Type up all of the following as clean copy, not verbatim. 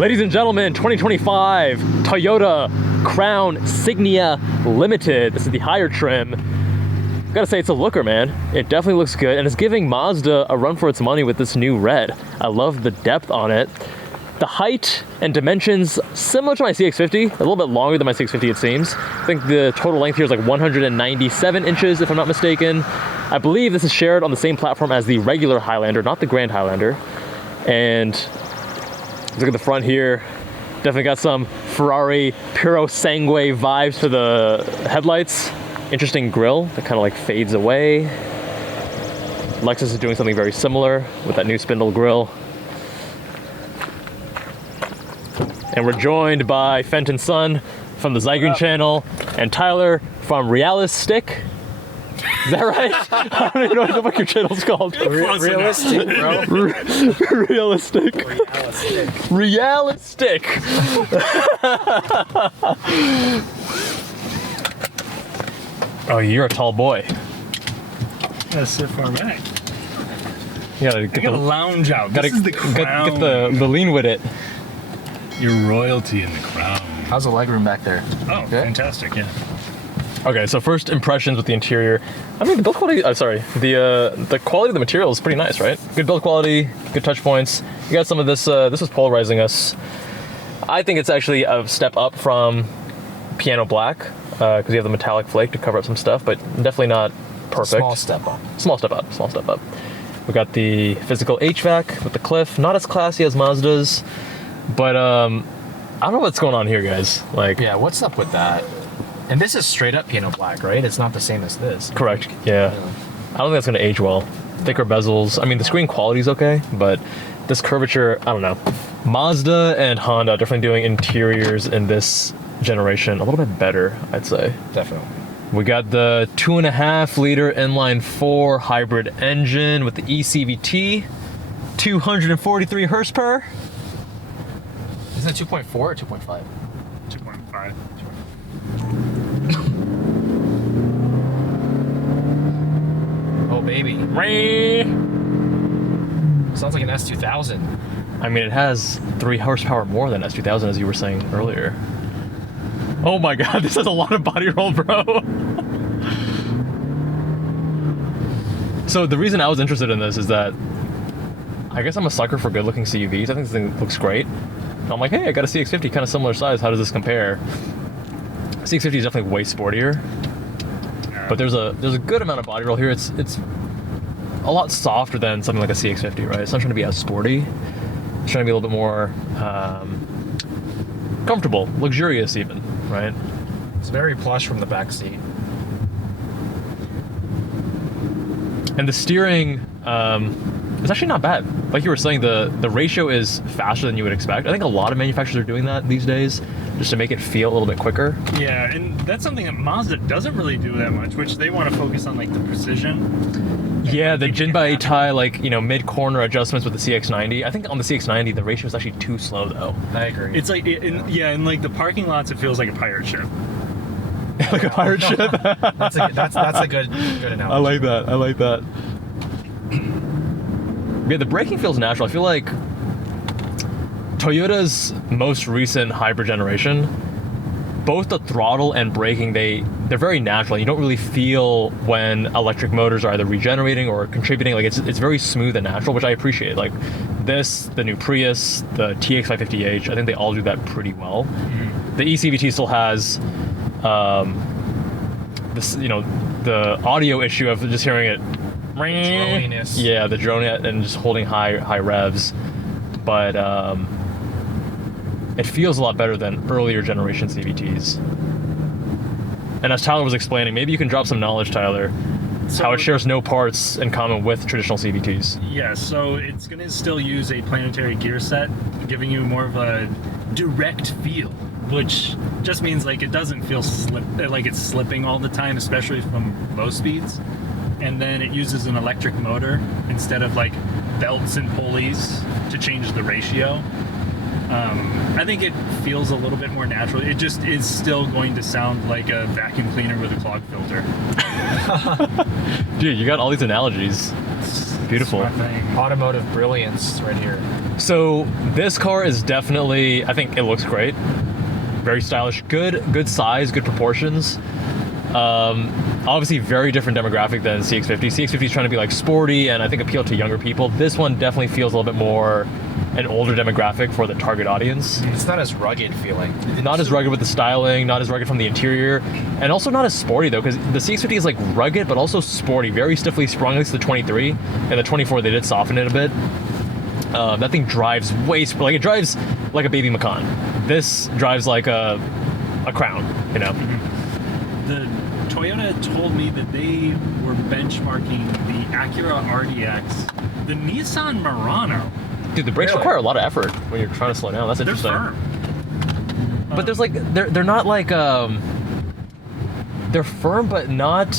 Ladies and gentlemen, 2025 Toyota Crown Signia Limited. This is the higher trim. Gotta say, it's a looker, man. It definitely looks good, and it's giving Mazda a run for its money with this new red. I love the depth on it. The height and dimensions similar to my CX-50, a little bit longer than my CX-50 it seems. I think the total length here is like 197 inches if I'm not mistaken. I believe this is shared on the same platform as the regular Highlander, not the Grand Highlander. And look at the front here. Definitely got some Ferrari Puro Sangue vibes to the headlights. Interesting grille that kind of like fades away. Lexus is doing something very similar with that new spindle grille. And we're joined by Fenton's son from the Zygrene channel and Tyler from Realistick. Is that right? I don't even know what your channel's called. Realistic, bro. Realistic. Realistic. Oh, you're a tall boy. Gotta sit far back. You gotta get the lounge out. This is the crown. Get the lean with it. Your royalty in the crown. How's the legroom back there? Oh, good? Fantastic, yeah. Okay, so first impressions with the interior. I mean, the build quality, the quality of the material is pretty nice, right? Good build quality, good touch points. You got some of this, this was polarizing us. I think it's actually a step up from piano black, because you have the metallic flake to cover up some stuff, but definitely not perfect. Small step up. Small step up, small step up. We got the physical HVAC with the cliff, not as classy as Mazda's, but I don't know what's going on here, guys. Like, yeah, what's up with that? And this is straight up piano black, right? It's not the same as this. Correct, yeah. I don't think that's gonna age well. Thicker bezels. I mean, the screen quality is okay, but this curvature, I don't know. Mazda and Honda are definitely doing interiors in this generation a little bit better, I'd say. Definitely. We got the 2.5 liter inline 4 hybrid engine with the ECVT, 243 horsepower. Isn't it 2.4 or 2.5? 2.5. Oh, baby. Sounds like an S2000. I mean, it has 3 horsepower more than S2000, as you were saying earlier. Oh my god, this has a lot of body roll, bro. So the reason I was interested in this is that I guess I'm a sucker for good-looking CUVs. I think this thing looks great. And I'm like, hey, I got a CX-50, kind of similar size. How does this compare? CX-50 is definitely way sportier, but there's a good amount of body roll here. It's a lot softer than something like a CX-50, right? It's not trying to be as sporty. It's trying to be a little bit more comfortable, luxurious even, right? It's very plush from the back seat. And the steering is actually not bad. Like you were saying, the ratio is faster than you would expect. I think a lot of manufacturers are doing that these days, just to make it feel a little bit quicker. Yeah, and that's something that Mazda doesn't really do that much, which they want to focus on, like the precision. Yeah, the Jinbai like, you know, mid-corner adjustments with the CX-90. I think on the CX-90, the ratio is actually too slow, though. I agree. It's like, in like the parking lots, it feels like a pirate ship. Like a pirate ship? That's a good analogy. I like that. I like that. Yeah, the braking feels natural. I feel like Toyota's most recent hybrid generation, both the throttle and braking, they're very natural. You don't really feel when electric motors are either regenerating or contributing. Like it's very smooth and natural, which I appreciate. Like this, the new Prius, the TX550H, I think they all do that pretty well. Mm-hmm. The ECVT still has this, you know, the audio issue of just hearing it. The droniness. Yeah, the drone and just holding high revs, but it feels a lot better than earlier generation CVTs. And as Tyler was explaining, maybe you can drop some knowledge, Tyler, how it shares no parts in common with traditional CVTs. Yeah, so it's going to still use a planetary gear set, giving you more of a direct feel, which just means like it doesn't feel like it's slipping all the time, especially from low speeds. And then it uses an electric motor instead of like belts and pulleys to change the ratio. I think it feels a little bit more natural. It just is still going to sound like a vacuum cleaner with a clog filter. Dude, you got all these analogies. Beautiful. Automotive brilliance right here. So this car is definitely, I think it looks great. Very stylish, good size, good proportions. Obviously very different demographic than CX-50. CX-50 is trying to be like sporty and I think appeal to younger people. This one definitely feels a little bit more an older demographic for the target audience. It's not as rugged feeling. Not as rugged with the styling, not as rugged from the interior, and also not as sporty though, because the CX-50 is like rugged but also sporty, very stiffly sprung, at least the 23. And the 24 they did soften it a bit. That thing drives like it drives like a baby Macan. This drives like a Crown, you know. The Toyota told me that they were benchmarking the Acura RDX, the Nissan Murano. Dude, the brakes require a lot of effort when you're trying to slow down. That's They're interesting. firm. But there's like they're not like they're firm but not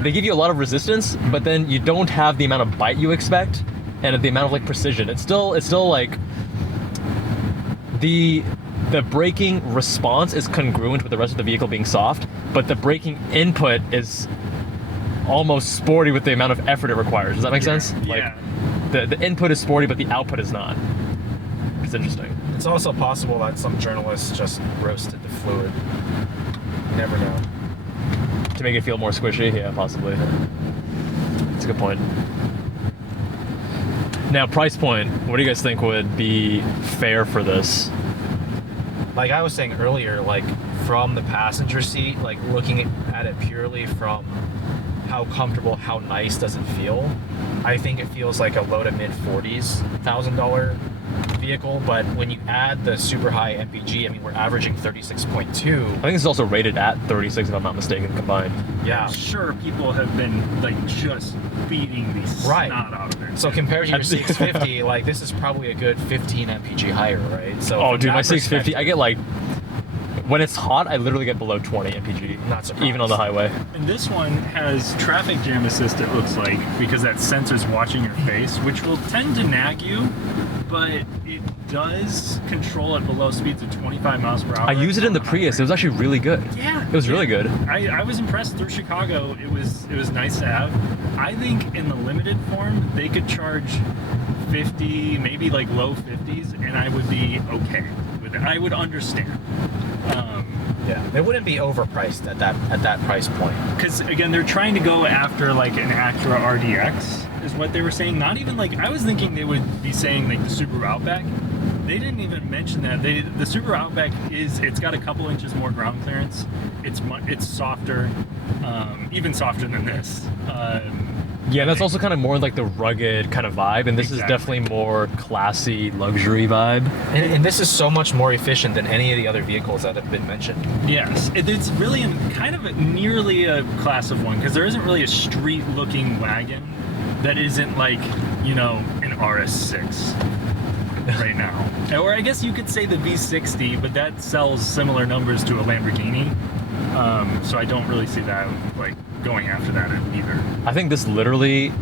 they give you a lot of resistance, but then you don't have the amount of bite you expect and the amount of like precision. It's still like the braking response is congruent with the rest of the vehicle being soft, but the braking input is almost sporty with the amount of effort it requires. Does that make sense? Like the input is sporty, but the output is not. It's interesting. It's also possible that some journalists just roasted the fluid. You never know. To make it feel more squishy, yeah, possibly. That's a good point. Now, price point. What do you guys think would be fair for this? Like I was saying earlier, like from the passenger seat, like looking at it purely from how comfortable, how nice does it feel, I think it feels like a low to mid $40,000 vehicle. But when you add the super high MPG, I mean, we're averaging 36.2. I think this is also rated at 36, if I'm not mistaken, combined. Yeah. I'm sure people have been like just beating the snot out of it. So compared to your 650, like this is probably a good 15 MPG higher, right? So oh, dude, my 650, I get like, when it's hot, I literally get below 20 MPG. Not surprised. Even on the highway. And this one has traffic jam assist, it looks like, because that sensor's watching your face, which will tend to nag you, but it does control at below speeds of 25 miles per hour. I use it in the Prius. It was actually really good. Yeah. It was really good. I was impressed through Chicago. It was nice to have. I think in the limited form, they could charge 50, maybe like low 50s, and I would be okay with it. I would understand. Yeah, it wouldn't be overpriced at that price point. Because again, they're trying to go after like an Acura RDX, is what they were saying. Not even like, I was thinking they would be saying like the Subaru Outback. They didn't even mention that. The Subaru Outback it's got a couple inches more ground clearance. It's softer, even softer than this. Yeah, that's also kind of more like the rugged kind of vibe, and this is definitely more classy luxury vibe. And this is so much more efficient than any of the other vehicles that have been mentioned. Yes, it's really kind of nearly a class of one, because there isn't really a street-looking wagon that isn't like, you know, an RS6 right now. Or I guess you could say the V60, but that sells similar numbers to a Lamborghini. So I don't really see that like going after that either. I think this literally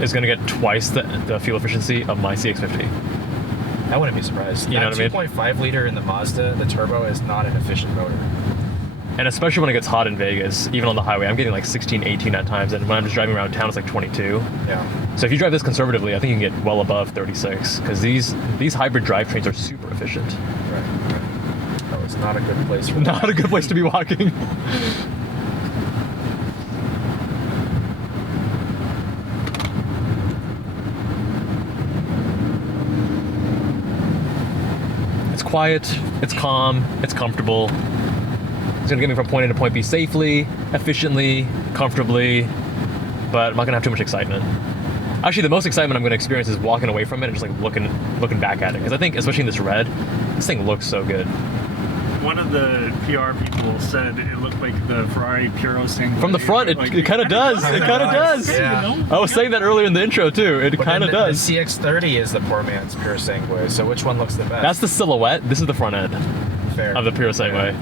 is going to get twice the fuel efficiency of my CX-50. I wouldn't be surprised. You know what I mean? 2.5 liter in the Mazda, the turbo is not an efficient motor. And especially when it gets hot in Vegas, even on the highway, I'm getting like 16, 18 at times, and when I'm just driving around town, it's like 22. Yeah. So if you drive this conservatively, I think you can get well above 36, because these hybrid drivetrains are super efficient. Right. That was not a good place for Not a good place to be walking. It's quiet, it's calm, it's comfortable. It's gonna get me from point A to point B safely, efficiently, comfortably, but I'm not gonna have too much excitement. Actually, the most excitement I'm gonna experience is walking away from it and just like looking back at it. Because I think, especially in this red, this thing looks so good. One of the PR people said it looked like the Ferrari Puro Single. From the front, it kind of does. It kind of does. Yeah. I was saying that earlier in the intro too. It kind of does. The CX-30 is the poor man's Pure Sanguis, so which one looks the best? That's the silhouette. This is the front end Fair. of the Puro Segway.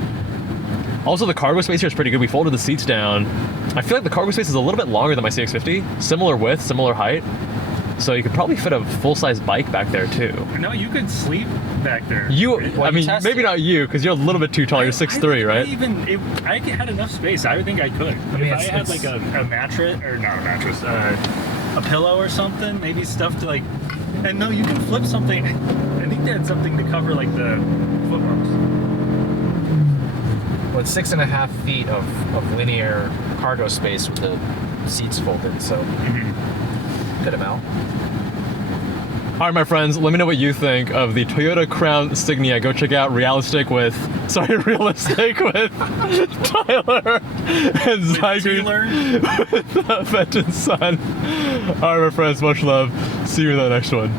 Also, the cargo space here is pretty good. We folded the seats down. I feel like the cargo space is a little bit longer than my CX-50. Similar width, similar height. So you could probably fit a full-size bike back there too. No, you could sleep back there. I mean, maybe not you, because you're a little bit too tall. You're 6'3", right? I had enough space. I would think I could. I mean, if I had like a mattress, or not a mattress, a pillow or something, maybe stuff to like And no, you can flip something. I think they had something to cover like the footmarks. Well, it's 6.5 feet of linear cargo space with the seats folded, so good amount. All right, my friends, let me know what you think of the Toyota Crown Signia. Go check out Realistic with Tyler and Zygrene with Fenton's son. All right, my friends, much love. See you in the next one.